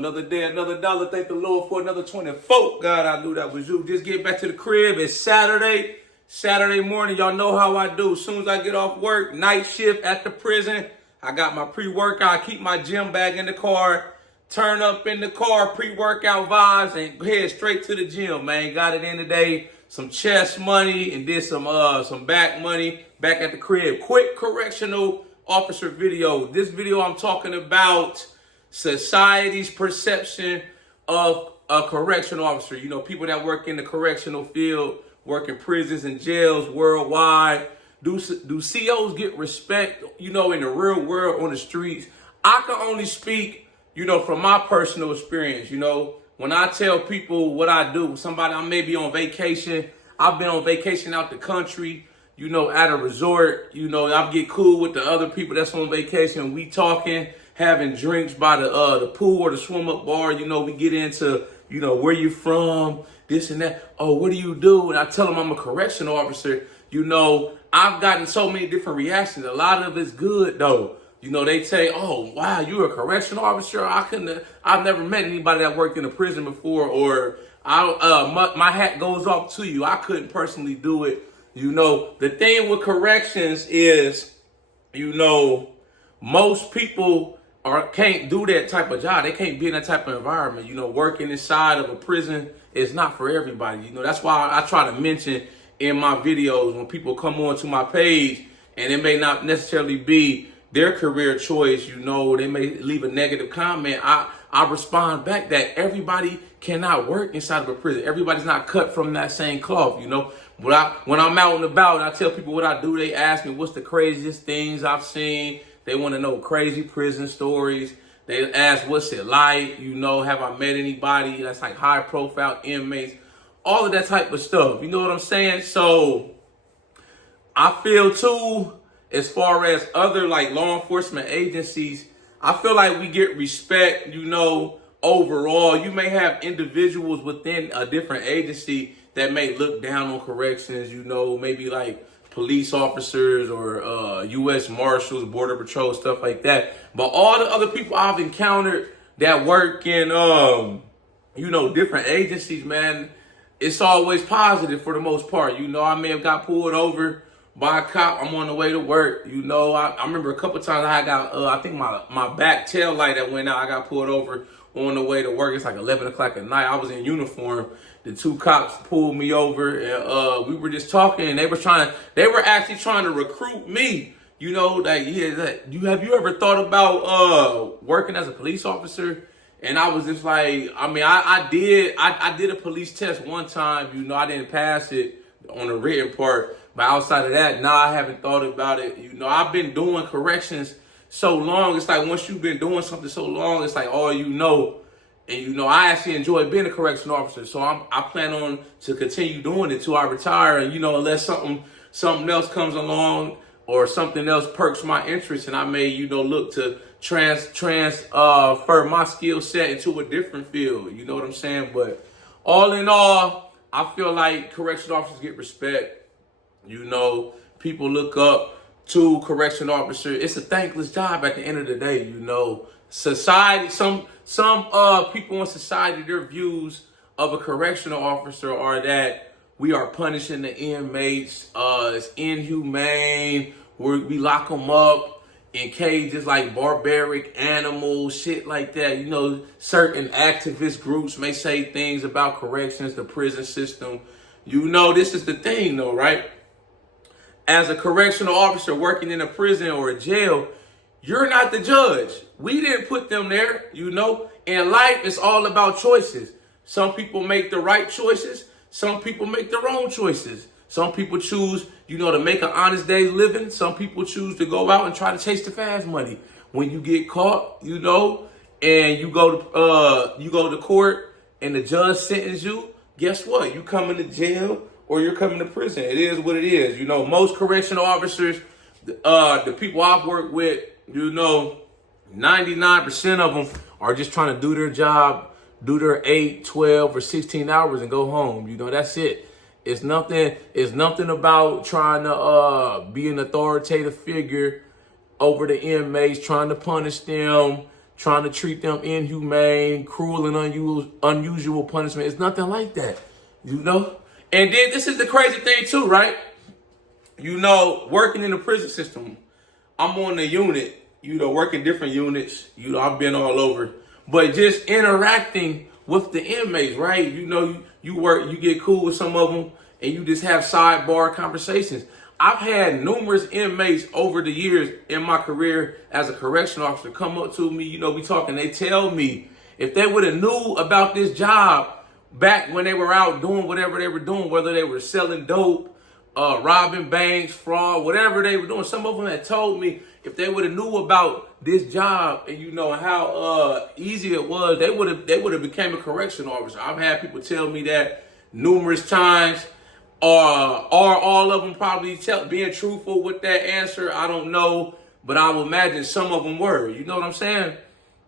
Another day, another dollar. Thank the Lord for another 24. God, I knew that was you. Just get back to the crib. It's Saturday. Saturday morning. Y'all know how I do. As soon as I get off work, night shift at the prison, I got my pre-workout. I keep my gym bag in the car. Turn up in the car, pre-workout vibes, and head straight to the gym, man. Got it in today. Some chest money and did some back money back at the crib. Quick correctional officer video. This video I'm talking about society's perception of a correctional officer. You know, people that work in the correctional field, work in prisons and jails worldwide. Do COs get respect, you know, in the real world on the streets? I can only speak, you know, from my personal experience. You know, when I tell people what I do, I may be on vacation. I've been on vacation out the country, you know, at a resort. You know, I get cool with the other people that's on vacation. We talking, having drinks by the pool or the swim up bar. You know, we get into, you know, where you from, this and that. Oh, what do you do? And I tell them I'm a correctional officer. You know, I've gotten so many different reactions. A lot of it's good though. You know, they say, oh, wow, you're a correctional officer? I've never met anybody that worked in a prison before, or my hat goes off to you. I couldn't personally do it. You know, the thing with corrections is, you know, most people can't do that type of job. They can't be in that type of environment. You know, working inside of a prison is not for everybody. You know, that's why I try to mention in my videos when people come onto my page, and it may not necessarily be their career choice, you know, they may leave a negative comment. I respond back that everybody cannot work inside of a prison. Everybody's not cut from that same cloth, you know. When I'm out and about and I tell people what I do, they ask me what's the craziest things I've seen. They want to know crazy prison stories. They ask what's it like, you know, have I met anybody that's like high profile inmates, all of that type of stuff. You know what I'm saying? So I feel too, as far as other like law enforcement agencies, I feel like we get respect, you know, overall. You may have individuals within a different agency that may look down on corrections, you know, maybe like police officers or U.S. Marshals, Border Patrol, stuff like that. But all the other people I've encountered that work in, you know, different agencies, man, it's always positive for the most part. You know, I may have got pulled over by a cop. I'm on the way to work. You know, I remember a couple times I got, I think my back tail light that went out. I got pulled over on the way to work. It's like 11 o'clock at night. I was in uniform. The two cops pulled me over, and we were just talking. And they were actually trying to recruit me. You know, like, yeah, have you ever thought about working as a police officer? And I was just like, I mean, I did a police test one time. You know, I didn't pass it on the written part. But outside of that, I haven't thought about it. You know, I've been doing corrections so long. It's like once you've been doing something so long, it's like all you know. And, you know, I actually enjoy being a correctional officer. So I plan on to continue doing it till I retire. And, you know, unless something else comes along or something else perks my interest, and I may, you know, look to transfer my skill set into a different field. You know what I'm saying? But all in all, I feel like correctional officers get respect. You know, people look up to correctional officers. It's a thankless job at the end of the day, you know. Society, some people in society, their views of a correctional officer are that we are punishing the inmates. It's inhumane. We lock them up in cages like barbaric animals, shit like that. You know, certain activist groups may say things about corrections, the prison system. You know, this is the thing though, right? As a correctional officer working in a prison or a jail, you're not the judge. We didn't put them there, you know. In life, it's all about choices. Some people make the right choices. Some people make the wrong choices. Some people choose, you know, to make an honest day's living. Some people choose to go out and try to chase the fast money. When you get caught, you know, and you go to court and the judge sentences you, guess what? You come into jail or you're coming to prison. It is what it is. You know, most correctional officers, the people I've worked with, you know, 99% of them are just trying to do their job, do their 8, 12, or 16 hours and go home. You know, that's it. It's nothing about trying to be an authoritative figure over the inmates, trying to punish them, trying to treat them inhumane, cruel, and unusual punishment. It's nothing like that, you know? And then this is the crazy thing too, right? You know, working in the prison system, I'm on the unit, you know, working different units. You know, I've been all over. But just interacting with the inmates, right? You know, you get cool with some of them, and you just have sidebar conversations. I've had numerous inmates over the years in my career as a correctional officer come up to me, you know, we talking, they tell me if they would have knew about this job back when they were out doing whatever they were doing, whether they were selling dope, robbing banks, fraud, whatever they were doing. Some of them had told me if they would have knew about this job and you know how easy it was, they would have became a correctional officer. I've had people tell me that numerous times. Are all of them probably being truthful with that answer? I don't know, but I would imagine some of them were. You know what I'm saying?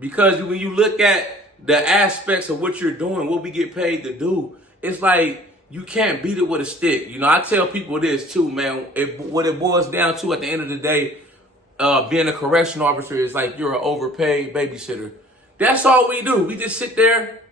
Because when you look at the aspects of what you're doing, what we get paid to do, it's like you can't beat it with a stick. You know, I tell people this too, man. What it boils down to at the end of the day, being a correctional officer is like you're an overpaid babysitter. That's all we do. We just sit there,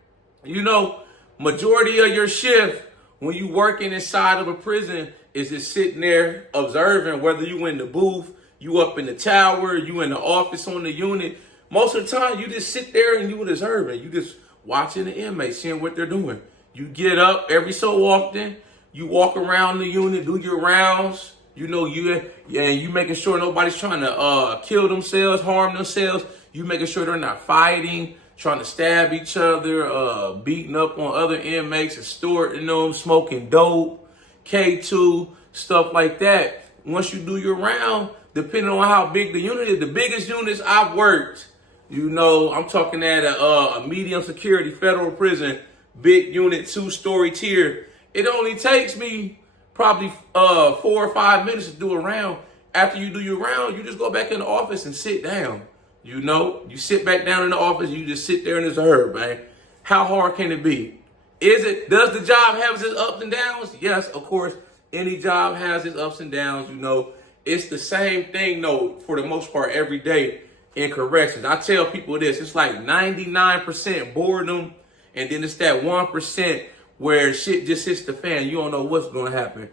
you know, majority of your shift when you working inside of a prison is just sitting there observing, whether you in the booth, you up in the tower, you in the office on the unit. Most of the time, you just sit there and you observing. You just watching the inmates, seeing what they're doing. You get up every so often, you walk around the unit, do your rounds. You know, you making sure nobody's trying to kill themselves, harm themselves. You making sure they're not fighting, trying to stab each other, beating up on other inmates, extorting them, smoking dope, K2, stuff like that. Once you do your round, depending on how big the unit is, the biggest units I've worked, you know, I'm talking at a medium security federal prison, big unit, 2-story tier. It only takes me probably 4 or 5 minutes to do a round. After you do your round, you just go back in the office and sit down. You know, you sit back down in the office, you just sit there and observe, man. How hard can it be? Does the job have its ups and downs? Yes, of course, any job has its ups and downs, you know. It's the same thing, though, for the most part, every day in corrections. I tell people this, it's like 99% boredom, and then it's that 1% where shit just hits the fan. You don't know what's going to happen.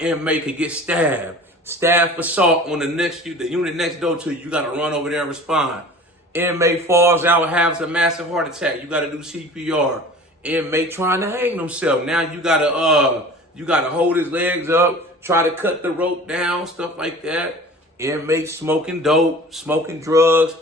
Inmate could get stabbed. Staff assault on the unit next door to you. You got to run over there and respond. Inmate falls out, has a massive heart attack. You got to do CPR. Inmate trying to hang themselves. Now you got to hold his legs up, try to cut the rope down, stuff like that. Inmate smoking dope, smoking drugs,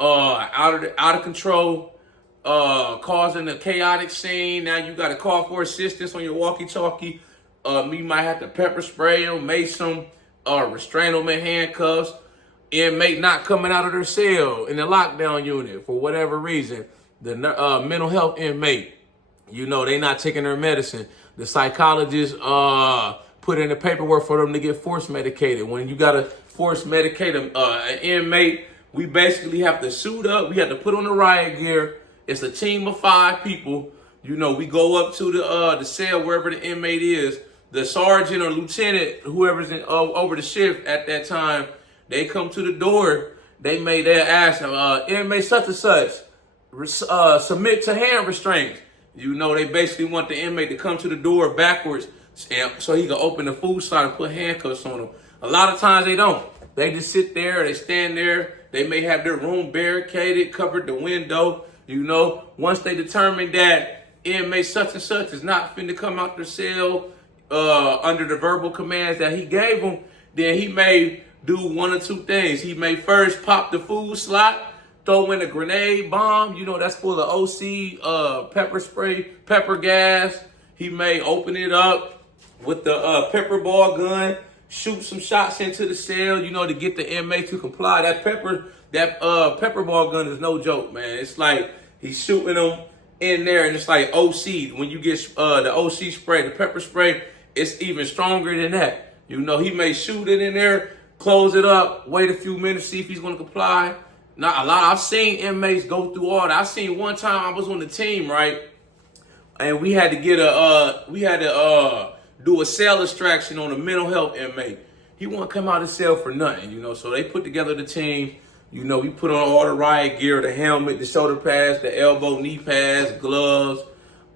out of control, causing a chaotic scene. Now you got to call for assistance on your walkie-talkie. You might have to pepper spray them, mace them, restrain them in handcuffs. Inmate not coming out of their cell in the lockdown unit for whatever reason. The mental health inmate, you know, they not taking their medicine. The psychologist put in the paperwork for them to get force medicated. When you got to force medicate an inmate, we basically have to suit up. We have to put on the riot gear. It's a team of 5 people. You know, we go up to the cell wherever the inmate is. The sergeant or lieutenant, whoever's over the shift at that time, they come to the door. They ask inmate such and such, submit to hand restraints. You know, they basically want the inmate to come to the door backwards so he can open the food slot and put handcuffs on him. A lot of times they don't. They just sit there, they stand there. They may have their room barricaded, covered the window. You know, once they determine that inmate such and such is not finna come out their cell under the verbal commands that he gave them, then he may do one or two things. He may first pop the food slot, throw in a grenade bomb, you know, that's full of OC, pepper spray, pepper gas. He may open it up with the pepper ball gun, shoot some shots into the cell, you know, to get the inmate to comply. That pepper ball gun is no joke, man. It's like he's shooting them in there, and it's like OC. When you get the OC spray, the pepper spray, it's even stronger than that. You know, he may shoot it in there, close it up, wait a few minutes, see if he's going to comply. Now, I've seen inmates go through all that. I seen one time I was on the team, right, and we had to do a cell extraction on a mental health inmate. He won't come out of cell for nothing, you know. So they put together the team. You know, we put on all the riot gear, the helmet, the shoulder pads, the elbow, knee pads, gloves,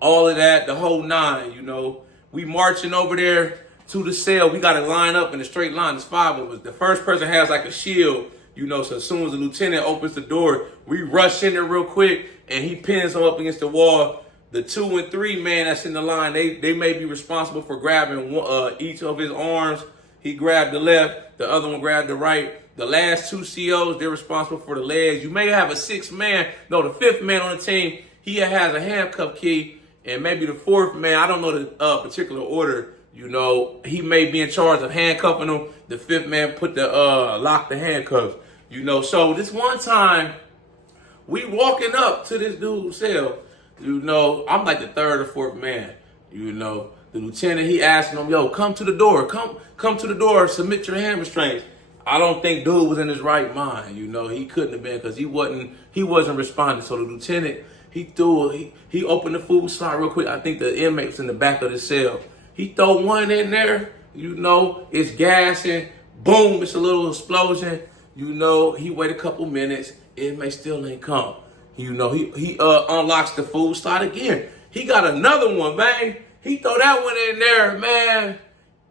all of that, the whole nine, you know. We marching over there to the cell. We got to line up in a straight line. There's 5 of us. The first person has like a shield, you know, so as soon as the lieutenant opens the door, we rush in there real quick, and he pins them up against the wall. The 2 and 3 man that's in the line, they may be responsible for grabbing each of his arms. He grabbed the left, the other one grabbed the right. The last 2 COs, they're responsible for the legs. You may have a 6th man, no, the 5th man on the team, he has a handcuff key, and maybe the 4th man, I don't know the particular order, you know, he may be in charge of handcuffing them. The 5th man put the lock the handcuffs, you know. So this one time, we walking up to this dude's cell, you know, I'm like the 3rd or 4th man, you know. The lieutenant, he asking him, yo, come to the door, come to the door, submit your hand restraints. I don't think dude was in his right mind, you know. He couldn't have been, because he wasn't responding. So the lieutenant, he opened the food slot real quick. I think the inmate was in the back of the cell. He throw one in there, you know, it's gassing, boom, it's a little explosion. You know, he wait a couple minutes, inmate still ain't come. You know, he unlocks the food slot again. He got another one, man. He throw that one in there, man,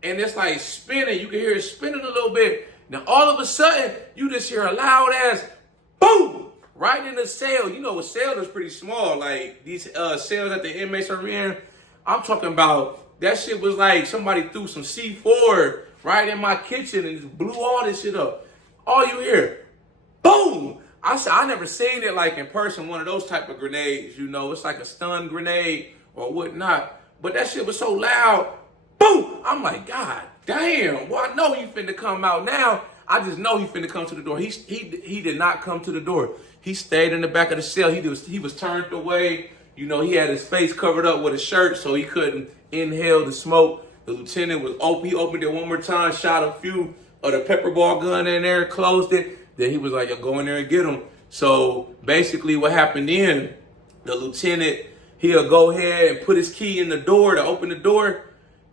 and it's like spinning. You can hear it spinning a little bit. Now, all of a sudden, you just hear a loud ass boom right in the cell. You know, a cell is pretty small. Like these cells that the inmates are in, I'm talking about, that shit was like somebody threw some C4 right in my kitchen and just blew all this shit up. All you hear, boom. I said, I never seen it like in person, one of those type of grenades, you know. It's like a stun grenade or whatnot. But that shit was so loud, boom. I'm like, God damn, well, I know he finna come out now. I just know he finna come to the door. He did not come to the door. He stayed in the back of the cell. He was turned away. You know, he had his face covered up with a shirt so he couldn't inhale the smoke. The lieutenant was open. He opened it one more time, shot a few of the pepper ball gun in there, closed it. Then he was like, yo, go in there and get him. So basically what happened then, the lieutenant, he'll go ahead and put his key in the door to open the door,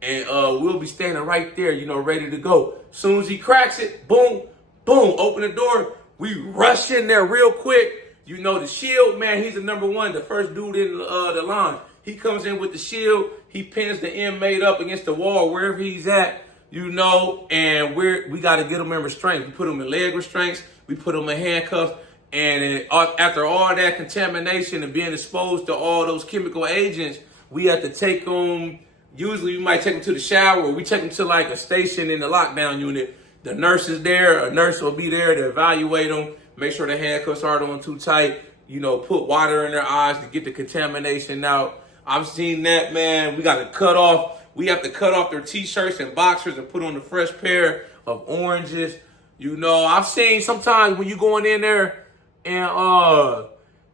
and we'll be standing right there, you know, ready to go. Soon as he cracks it, boom, boom, open the door. We rush in there real quick. You know, the shield, man, he's the number 1, the first dude in the line. He comes in with the shield. He pins the inmate up against the wall, wherever he's at, you know, and we got to get him in restraints. We put him in leg restraints. We put him in handcuffs. And after all that contamination and being exposed to all those chemical agents, we have to take them. Usually we might take them to the shower, or we take them to like a station in the lockdown unit. The nurse is there. A nurse will be there to evaluate them, make sure the handcuffs aren't on too tight, you know, put water in their eyes to get the contamination out. I've seen that, man. We have to cut off their t-shirts and boxers and put on a fresh pair of oranges. You know, I've seen sometimes when you going in there and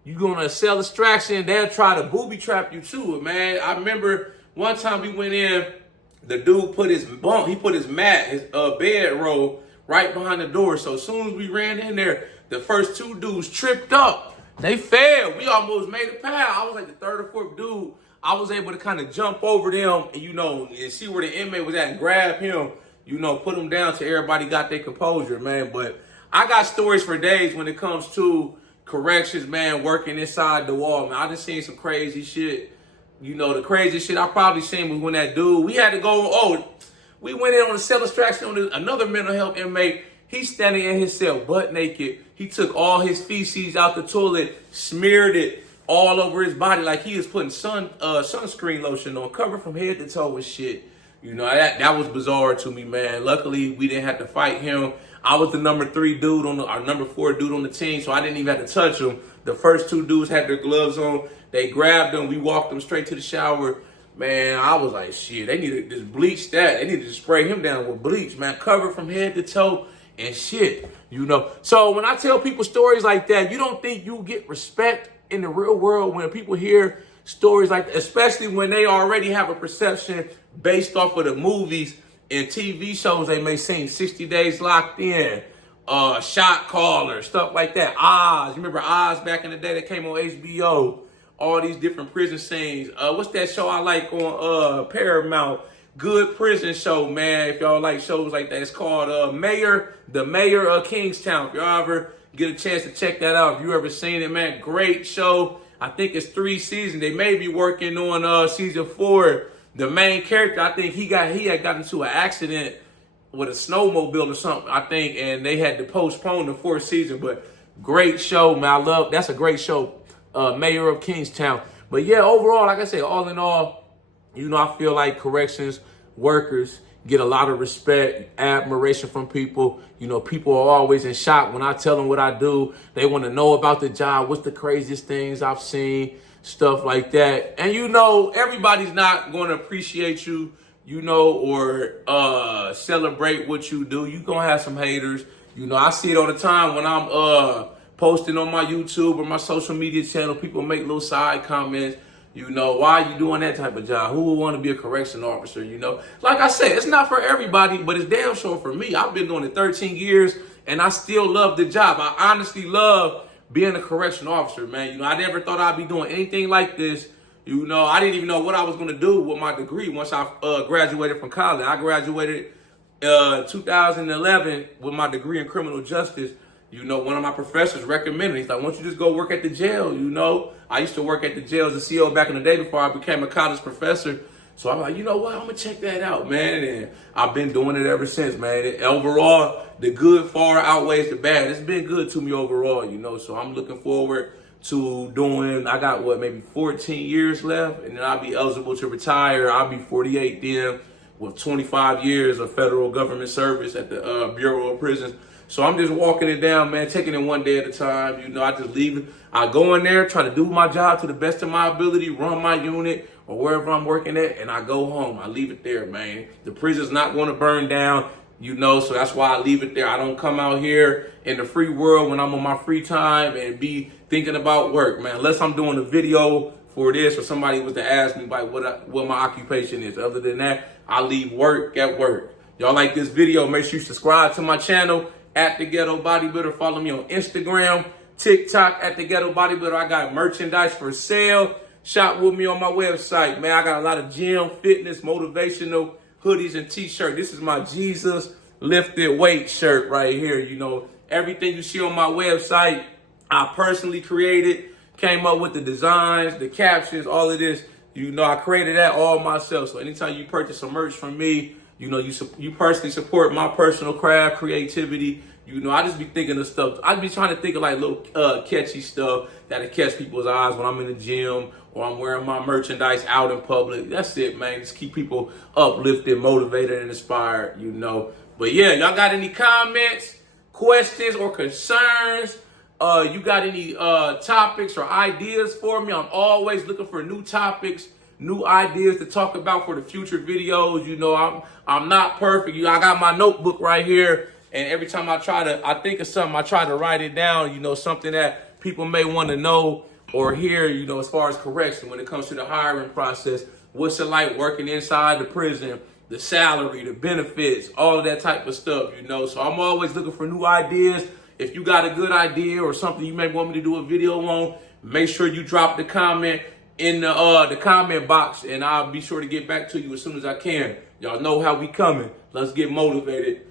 you gonna cell extraction, they'll try to booby trap you too, man. I remember one time we went in, the dude put his mat, his bed roll right behind the door. So as soon as we ran in there, the first 2 dudes tripped up. They fell. We almost made a pal. I was like the 3rd or 4th dude. I was able to kind of jump over them and, you know, and see where the inmate was at and grab him, you know, put him down till everybody got their composure, man. But I got stories for days when it comes to corrections, man, working inside the wall, man. I just seen some crazy shit. You know, the craziest shit I probably seen was when that dude, we had to go, we went in on a cell extraction on another mental health inmate. He's standing in his cell butt naked. He took all his feces out the toilet, smeared it all over his body like he was putting sunscreen lotion on, covered from head to toe with shit. You know, that was bizarre to me, man. Luckily, we didn't have to fight him. I was the number 3 dude our number 4 dude on the team, so I didn't even have to touch him. The first 2 dudes had their gloves on. They grabbed them. We walked them straight to the shower. Man, I was like, shit, they need to just bleach that. They need to just spray him down with bleach, man. Covered from head to toe and shit, you know. So when I tell people stories like that, you don't think you get respect in the real world when people hear stories like that, especially when they already have a perception based off of the movies and TV shows they may seen, 60 Days Locked In, Shot Caller, stuff like that. Oz, you remember Oz back in the day that came on HBO? All these different prison scenes. What's that show I like on Paramount good prison show, man. If y'all like shows like that, it's called The Mayor of Kingstown. If y'all ever get a chance to check that out, if you ever seen it, man, great show. I think it's 3 seasons. They may be working on season 4. The main character, I think he had gotten into an accident with a snowmobile or something, I think, and they had to postpone the 4th season. But great show, man. That's a great show. Mayor of Kingstown. But yeah, overall, like I said, all in all, I feel like corrections workers get a lot of respect, admiration from people. People are always in shock when I tell them what I do. They want to know about the job. What's the craziest things I've seen? Stuff like that. And everybody's not going to appreciate you, or celebrate what you do. You're going to have some haters. I see it all the time when I'm posting on my YouTube or my social media channel. People make little side comments. Why are you doing that type of job? Who would want to be a correction officer? Like I said, it's not for everybody, but it's damn sure for me. I've been doing it 13 years and I still love the job. I honestly love being a correction officer, man. I never thought I'd be doing anything like this. I didn't even know what I was going to do with my degree once I graduated from college. I graduated 2011 with my degree in criminal justice. One of my professors recommended. He's like, why don't you just go work at the jail? I used to work at the jail as a CO back in the day before I became a college professor. So I'm like, you know what? I'm going to check that out, man. And I've been doing it ever since, man. Overall, the good far outweighs the bad. It's been good to me overall, So I'm looking forward to I got maybe 14 years left. And then I'll be eligible to retire. I'll be 48 then with 25 years of federal government service at the Bureau of Prisons. So I'm just walking it down, man, taking it one day at a time. I just leave it. I go in there, try to do my job to the best of my ability, run my unit or wherever I'm working at, and I go home. I leave it there, man. The prison's not going to burn down, so that's why I leave it there. I don't come out here in the free world when I'm on my free time and be thinking about work, man, unless I'm doing a video for this or somebody was to ask me like what my occupation is. Other than that, I leave work at work. Y'all like this video, make sure you subscribe to my channel at The Ghetto Bodybuilder. Follow me on Instagram, TikTok at The Ghetto Bodybuilder. I got merchandise for sale. Shop with me on my website, man. I got a lot of gym, fitness, motivational hoodies and t-shirts. This is my Jesus Lifted Weight shirt right here. Everything you see on my website, I personally created, came up with the designs, the captions, all of this. I created that all myself. So anytime you purchase some merch from me, you personally support my personal craft, creativity. I just be thinking of stuff. I be trying to think of like little catchy stuff that'll catch people's eyes when I'm in the gym or I'm wearing my merchandise out in public. That's it, man. Just keep people uplifted, motivated, and inspired, But yeah, y'all got any comments, questions, or concerns? You got any topics or ideas for me? I'm always looking for new topics, new ideas to talk about for the future videos. I'm not perfect. I got my notebook right here, and every time I think of something, I try to write it down, something that people may want to know or hear, as far as correction when it comes to the hiring process. What's it like working inside the prison, the salary, the benefits, all of that type of stuff, So I'm always looking for new ideas. If you got a good idea or something you may want me to do a video on, make sure you drop the comment in the comment box, and I'll be sure to get back to you as soon as I can. Y'all know how we coming. Let's get motivated.